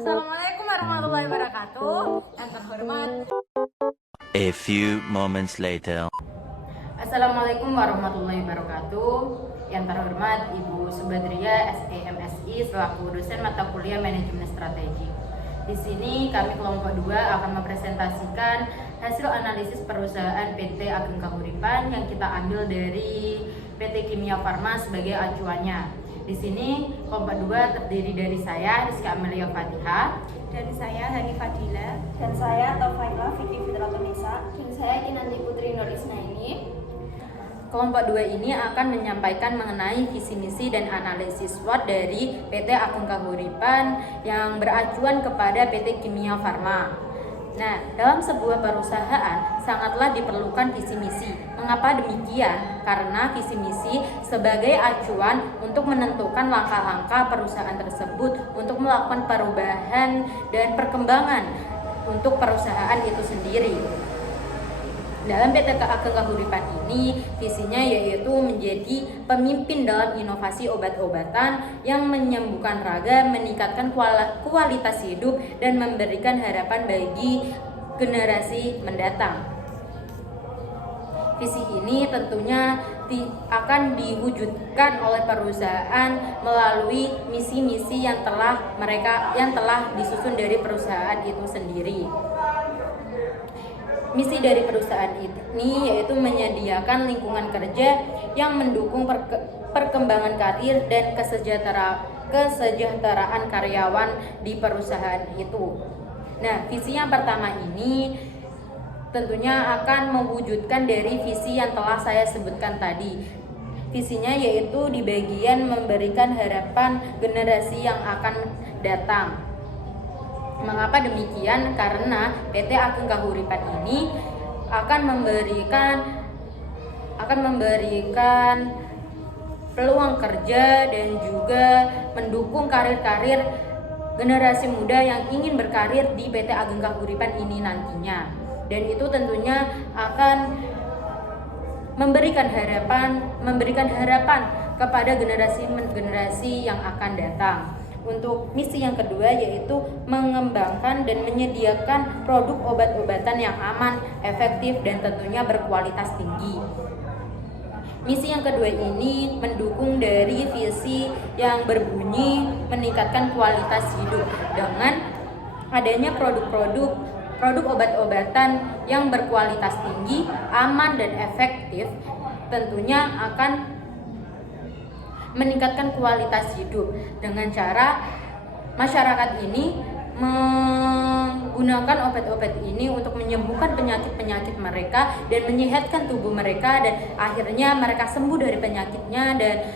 Assalamualaikum warahmatullahi wabarakatuh. Yang terhormat. A few moments later. Assalamualaikum warahmatullahi wabarakatuh. Yang terhormat Ibu Subadria SEMSI selaku dosen mata kuliah Manajemen Strategi. Di sini kami kelompok 2 akan mempresentasikan hasil analisis perusahaan PT Ageng Kahuripan yang kita ambil dari PT Kimia Farma sebagai acuannya. Di sini kelompok 2 terdiri dari saya Rizka Amelia Fatihah, dan saya Hani Fadila, dan saya Taufaila Fikri Fitratunisa, dan saya Kinanti Putri Nur Isnaini. Kelompok 2 ini akan menyampaikan mengenai visi misi dan analisis SWOT dari PT Ageng Kahuripan yang beracuan kepada PT Kimia Farma. Nah, dalam sebuah perusahaan sangatlah diperlukan visi misi. Mengapa demikian? Karena visi misi sebagai acuan untuk menentukan langkah-langkah perusahaan tersebut untuk melakukan perubahan dan perkembangan untuk perusahaan itu sendiri. Dalam PT Ageng Kahuripan ini, visinya yaitu menjadi pemimpin dalam inovasi obat-obatan yang menyembuhkan raga, meningkatkan kualitas hidup, dan memberikan harapan bagi generasi mendatang. Visi ini tentunya akan diwujudkan oleh perusahaan melalui misi-misi yang telah disusun dari perusahaan itu sendiri. Misi dari perusahaan ini yaitu menyediakan lingkungan kerja yang mendukung perkembangan karir dan kesejahteraan karyawan di perusahaan itu. Nah, visi yang pertama ini tentunya akan mewujudkan dari visi yang telah saya sebutkan tadi. Visinya yaitu di bagian memberikan harapan generasi yang akan datang. Mengapa demikian? Karena PT Ageng Kahuripan ini akan memberikan peluang kerja dan juga mendukung karir-karir generasi muda yang ingin berkarir di PT Ageng Kahuripan ini nantinya. Dan itu tentunya akan memberikan harapan kepada generasi yang akan datang. Untuk misi yang kedua yaitu mengembangkan dan menyediakan produk obat-obatan yang aman, efektif, dan tentunya berkualitas tinggi. Misi yang kedua ini mendukung dari visi yang berbunyi meningkatkan kualitas hidup dengan adanya produk obat-obatan yang berkualitas tinggi, aman, dan efektif, tentunya akan meningkatkan kualitas hidup dengan cara masyarakat ini menggunakan obat-obat ini untuk menyembuhkan penyakit-penyakit mereka dan menyehatkan tubuh mereka, dan akhirnya mereka sembuh dari penyakitnya dan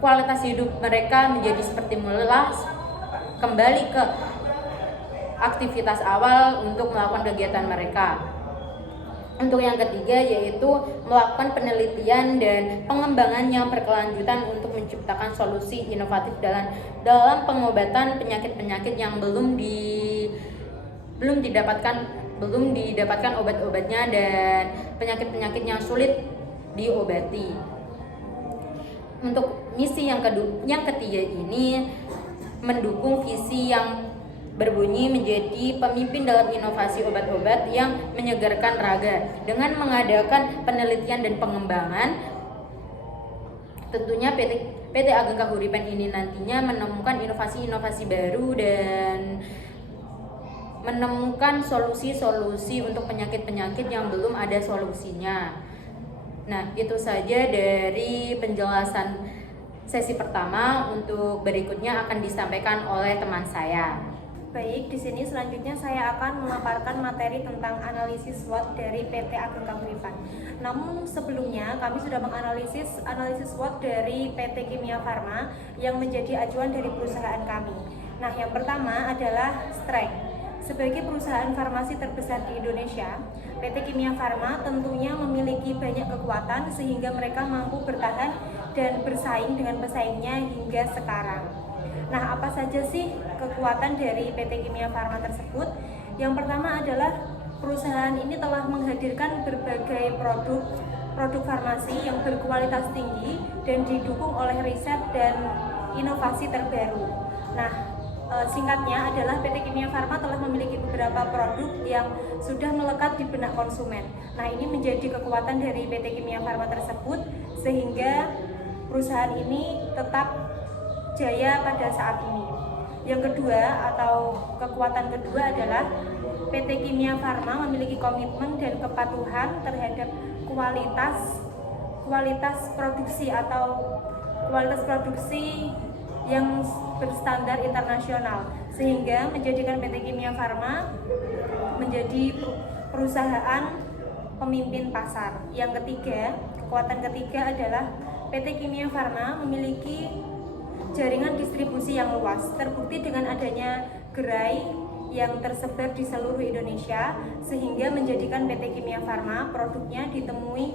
kualitas hidup mereka menjadi seperti mula kembali ke aktivitas awal untuk melakukan kegiatan mereka. Untuk yang ketiga yaitu melakukan penelitian dan pengembangan yang berkelanjutan untuk menciptakan solusi inovatif dalam pengobatan penyakit-penyakit yang belum didapatkan obat-obatnya dan penyakit-penyakit yang sulit diobati. Untuk misi yang ketiga ini mendukung visi yang berbunyi menjadi pemimpin dalam inovasi obat-obat yang menyegarkan raga dengan mengadakan penelitian dan pengembangan. Tentunya PT Ageng Kahuripan ini nantinya menemukan inovasi-inovasi baru dan menemukan solusi-solusi untuk penyakit-penyakit yang belum ada solusinya. Nah, itu saja dari penjelasan sesi pertama. Untuk berikutnya akan disampaikan oleh teman saya. Baik, di sini selanjutnya saya akan memaparkan materi tentang analisis SWOT dari PT Ageng Kahuripan. Namun sebelumnya kami sudah menganalisis SWOT dari PT Kimia Farma yang menjadi acuan dari perusahaan kami. Nah, yang pertama adalah strength. Sebagai perusahaan farmasi terbesar di Indonesia, PT Kimia Farma tentunya memiliki banyak kekuatan sehingga mereka mampu bertahan dan bersaing dengan pesaingnya hingga sekarang. Nah, apa saja sih kekuatan dari PT Kimia Farma tersebut? Yang pertama adalah perusahaan ini telah menghadirkan berbagai produk farmasi yang berkualitas tinggi dan didukung oleh riset dan inovasi terbaru. Nah, Singkatnya adalah PT Kimia Farma telah memiliki beberapa produk yang sudah melekat di benak konsumen. Nah, ini menjadi kekuatan dari PT Kimia Farma tersebut sehingga perusahaan ini tetap jaya pada saat ini. Yang kedua atau kekuatan kedua adalah PT Kimia Farma memiliki komitmen dan kepatuhan terhadap kualitas produksi yang berstandar internasional, sehingga menjadikan PT Kimia Farma menjadi perusahaan pemimpin pasar. Yang ketiga, kekuatan ketiga adalah PT Kimia Farma memiliki jaringan distribusi yang luas, terbukti dengan adanya gerai yang tersebar di seluruh Indonesia, sehingga menjadikan PT Kimia Farma produknya ditemui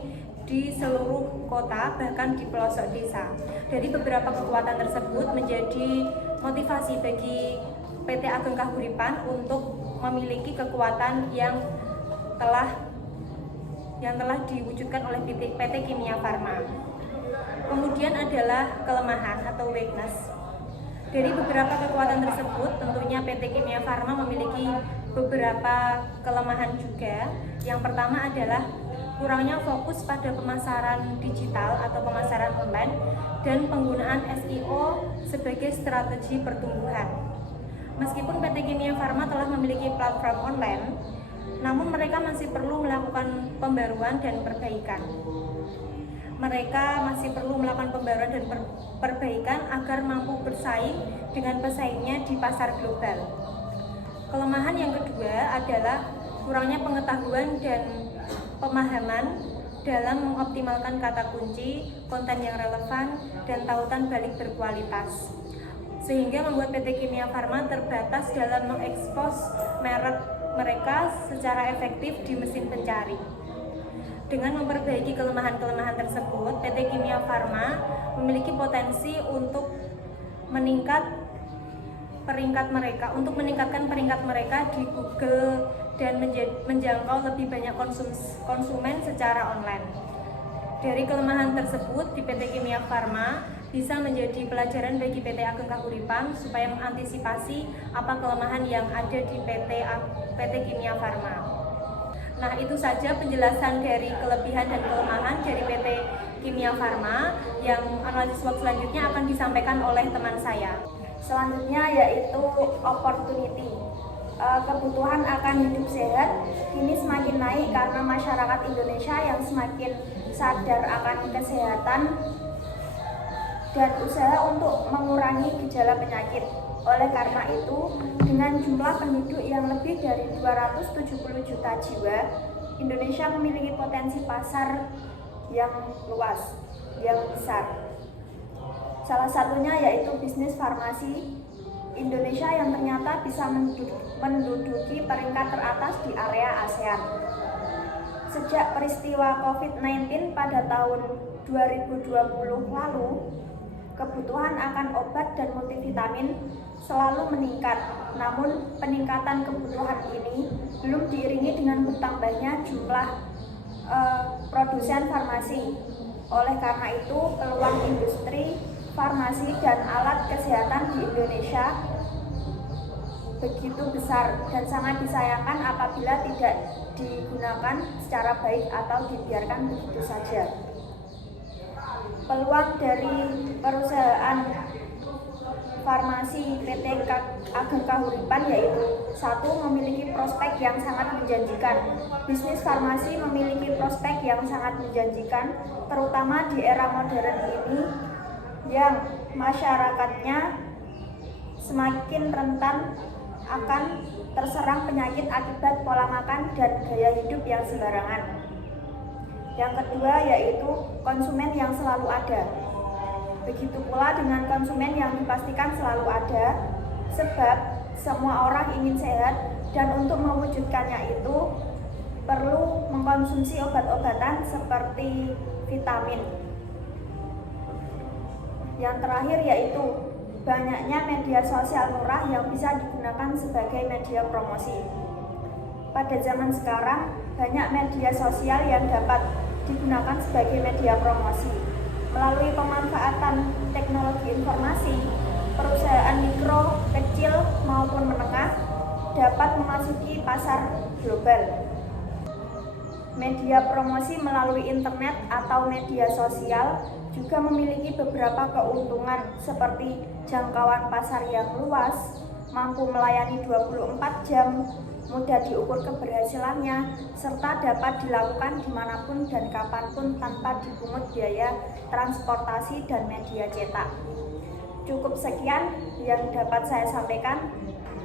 di seluruh kota, bahkan di pelosok desa. Dari beberapa kekuatan tersebut menjadi motivasi bagi PT Ageng Kahuripan untuk memiliki kekuatan yang telah diwujudkan oleh PT Kimia Farma. Kemudian adalah kelemahan atau weakness. Dari beberapa kekuatan tersebut, tentunya PT Kimia Farma memiliki beberapa kelemahan juga. Yang pertama adalah kurangnya fokus pada pemasaran digital atau pemasaran online dan penggunaan SEO sebagai strategi pertumbuhan. Meskipun PT Kimia Farma telah memiliki platform online, namun mereka masih perlu melakukan pembaruan dan perbaikan. Agar mampu bersaing dengan pesaingnya di pasar global. Kelemahan yang kedua adalah kurangnya pengetahuan dan pemahaman dalam mengoptimalkan kata kunci, konten yang relevan, dan tautan balik berkualitas, sehingga membuat PT Kimia Farma terbatas dalam mengekspos merek mereka secara efektif di mesin pencari. Dengan memperbaiki kelemahan-kelemahan tersebut, PT Kimia Farma memiliki potensi untuk meningkatkan peringkat mereka di Google dan menjangkau lebih banyak konsumen secara online. Dari kelemahan tersebut di PT Kimia Farma bisa menjadi pelajaran bagi PT Ageng Kahuripan supaya mengantisipasi apa kelemahan yang ada di PT Kimia Farma. Nah, itu saja penjelasan dari kelebihan dan kelemahan dari PT Kimia Farma. Yang analisis SWOT selanjutnya akan disampaikan oleh teman saya. Selanjutnya yaitu opportunity. Kebutuhan akan hidup sehat kini semakin naik karena masyarakat Indonesia yang semakin sadar akan kesehatan dan usaha untuk mengurangi gejala penyakit. Oleh karena itu, dengan jumlah penduduk yang lebih dari 270 juta jiwa, Indonesia memiliki potensi pasar yang luas, yang besar. Salah satunya yaitu bisnis farmasi Indonesia yang ternyata bisa menduduki peringkat teratas di area ASEAN. Sejak peristiwa COVID-19 pada tahun 2020 lalu, kebutuhan akan obat dan multivitamin selalu meningkat. Namun, peningkatan kebutuhan ini belum diiringi dengan bertambahnya jumlah produsen farmasi. Oleh karena itu, peluang industri farmasi dan alat kesehatan di Indonesia begitu besar dan sangat disayangkan apabila tidak digunakan secara baik atau dibiarkan begitu saja. Peluang dari perusahaan farmasi PT Ageng Kahuripan yaitu: 1. Memiliki prospek yang sangat menjanjikan. Bisnis farmasi memiliki prospek yang sangat menjanjikan, terutama di era modern ini yang masyarakatnya semakin rentan akan terserang penyakit akibat pola makan dan gaya hidup yang sembarangan. Yang kedua yaitu konsumen yang selalu ada. Begitu pula dengan konsumen yang dipastikan selalu ada, sebab semua orang ingin sehat dan untuk mewujudkannya itu perlu mengkonsumsi obat-obatan seperti vitamin. Yang terakhir yaitu banyaknya media sosial murah yang bisa digunakan sebagai media promosi. Pada zaman sekarang, banyak media sosial yang dapat digunakan sebagai media promosi. Melalui pemanfaatan teknologi informasi, perusahaan mikro, kecil, dapat memasuki pasar global. Media promosi melalui internet atau media sosial juga memiliki beberapa keuntungan seperti jangkauan pasar yang luas, mampu melayani 24 jam, mudah diukur keberhasilannya, serta dapat dilakukan dimanapun dan kapanpun tanpa dipungut biaya transportasi dan media cetak. Cukup sekian yang dapat saya sampaikan.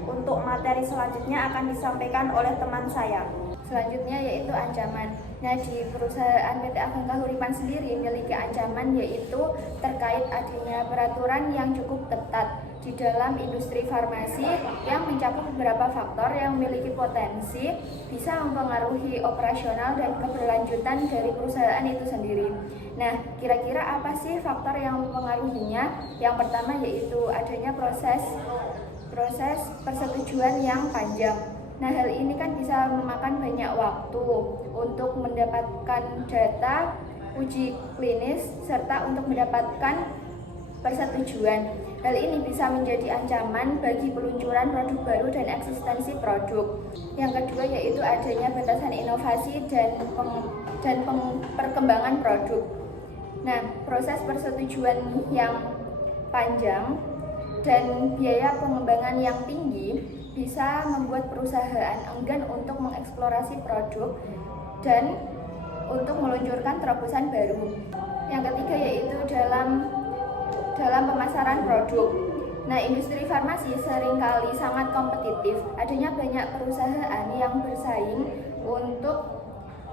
Untuk materi selanjutnya akan disampaikan oleh teman saya. Selanjutnya yaitu ancaman. Nah, di perusahaan PT Ageng Kahuripan sendiri memiliki ancaman yaitu terkait adanya peraturan yang cukup ketat di dalam industri farmasi yang mencakup beberapa faktor yang memiliki potensi bisa mempengaruhi operasional dan keberlanjutan dari perusahaan itu sendiri. Nah, kira-kira apa sih faktor yang mempengaruhinya? Yang pertama yaitu adanya proses persetujuan yang panjang. Nah, hal ini kan bisa memakan banyak waktu untuk mendapatkan data uji klinis serta untuk mendapatkan persetujuan. Hal ini bisa menjadi ancaman bagi peluncuran produk baru dan eksistensi produk. Yang kedua yaitu adanya batasan inovasi dan perkembangan produk. Nah, proses persetujuan yang panjang dan biaya pengembangan yang tinggi bisa membuat perusahaan enggan untuk mengeksplorasi produk dan untuk meluncurkan terobosan baru. Yang ketiga yaitu dalam pemasaran produk. Nah, industri farmasi seringkali sangat kompetitif. Adanya banyak perusahaan yang bersaing untuk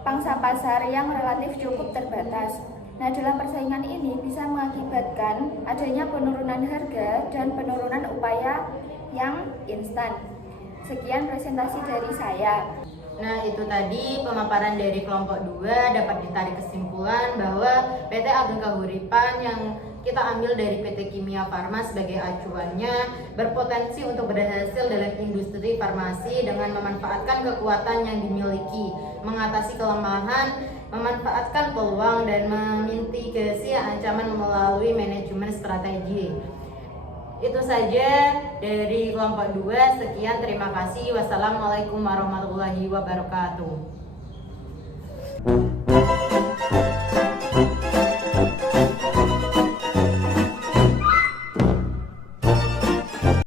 pangsa pasar yang relatif cukup terbatas. Nah, dalam persaingan ini bisa mengakibatkan adanya penurunan harga dan penurunan upaya yang instan. Sekian presentasi dari saya. Nah, itu tadi pemaparan dari kelompok 2. Dapat ditarik kesimpulan bahwa PT Ageng Kahuripan yang kita ambil dari PT Kimia Farma sebagai acuannya berpotensi untuk berhasil dalam industri farmasi dengan memanfaatkan kekuatan yang dimiliki, mengatasi kelemahan, memanfaatkan peluang, dan memitigasi ancaman melalui manajemen strategi. Itu saja dari kelompok 2. Sekian, terima kasih. Wassalamualaikum warahmatullahi wabarakatuh.